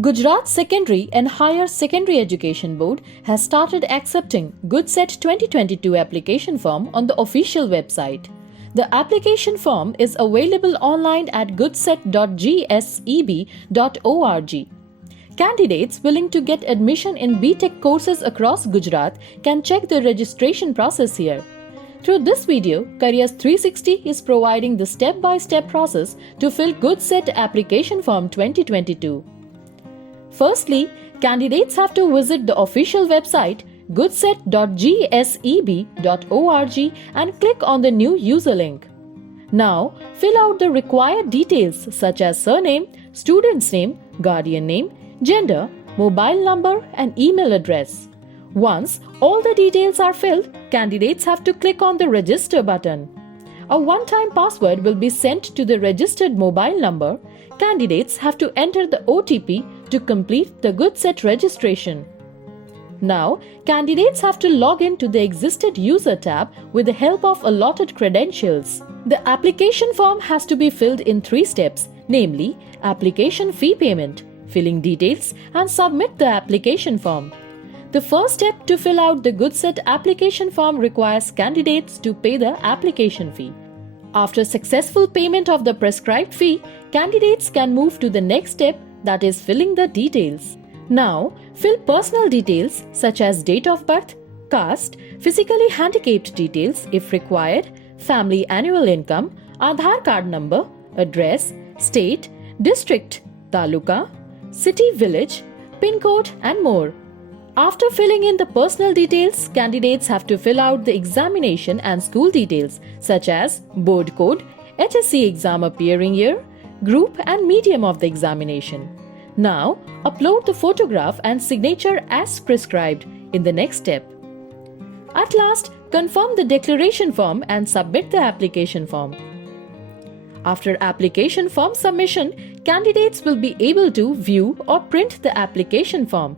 Gujarat Secondary and Higher Secondary Education Board has started accepting GUJCET 2022 application form on the official website. The application form is available online at gujcet.gseb.org. Candidates willing to get admission in BTech courses across Gujarat can check the registration process here. Through this video, Careers 360 is providing the step-by-step process to fill GUJCET Application Form 2022. Firstly, candidates have to visit the official website gujcet.gseb.org and click on the new user link. Now, fill out the required details such as surname, student's name, guardian name, gender, mobile number and email address. Once all the details are filled, candidates have to click on the register button. A one-time password will be sent to the registered mobile number. Candidates have to enter the OTP to complete the GUJCET registration. Now, candidates have to log in to the existed user tab with the help of allotted credentials. The application form has to be filled in 3 steps, namely application fee payment, filling details, and submit the application form. The first step to fill out the GUJCET application form requires candidates to pay the application fee. After successful payment of the prescribed fee, candidates can move to the next step, that is filling the details. Now, fill personal details such as date of birth, caste, physically handicapped details if required, family annual income, Aadhaar card number, address, state, district, taluka, city, village, pin code and more. After filling in the personal details, candidates have to fill out the examination and school details such as board code, HSC exam appearing year, group and medium of the examination. Now, upload the photograph and signature as prescribed in the next step. At last, confirm the declaration form and submit the application form. After application form submission, candidates will be able to view or print the application form.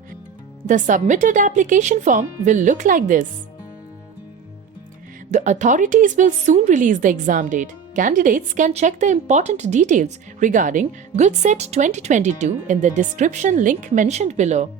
The submitted application form will look like this. The authorities will soon release the exam date. Candidates can check the important details regarding GUJCET 2022 in the description link mentioned below.